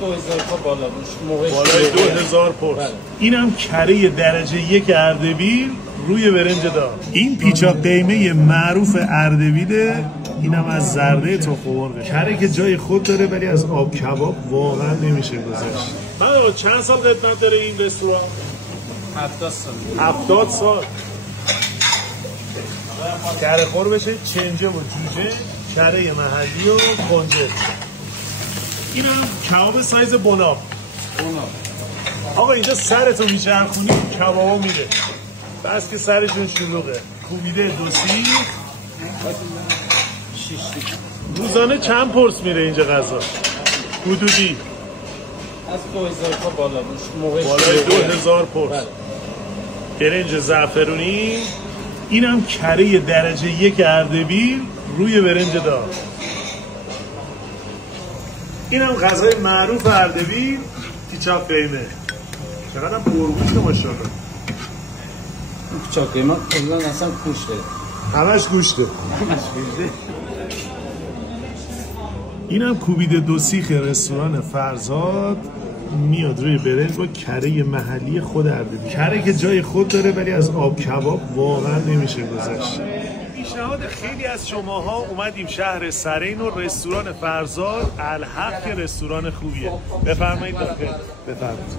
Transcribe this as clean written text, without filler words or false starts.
2000 تا بالا باشه. بالای 2000 پرس. اینم کره درجه 1 اردبیل روی برنج دار. این پیچا قیمه معروف اردبیله. اینم از زرده تخم مرغ. کره که جای خود داره ولی از آب کباب واقعا نمیشه گذشت. بعد چند سال خدمت داره این رستوران؟ 70 سال. 70 سال. کره خور بشه چنجه و جوجه، کره محلی و کنجد. اینم کباب سایز بناب. آقا اینجا سرتو میچرخونی کبابا میره. بس که سرشون شلوغه. کوبیده دوسی. روزانه چند پرس میره اینجا غذا؟ حدودی از 2000 تا بالا باشه. بالای 2000 پرس. برنج زعفرونی. اینم کره درجه 1 اردبیل روی برنج دار. اینم غذای معروف اردبیل، پیچاپ قیمه. چقدر هم پرگوشته ماشاءالله. پیچاپ قیمه کلا اصلا گوشته. همش گوشته. اینم کوبیده دو سیخ رستوران فرزاد، میاد روی برنج با کره محلی خود اردبیل. کره که جای خود داره ولی از آب کباب واقعا نمیشه گذشت. پیشنهاد خیلی از شماها اومدیم شهر سرین و رستوران فرزاد الحق که رستوران خوبیه. بفرمایید داخل. بفرمایید.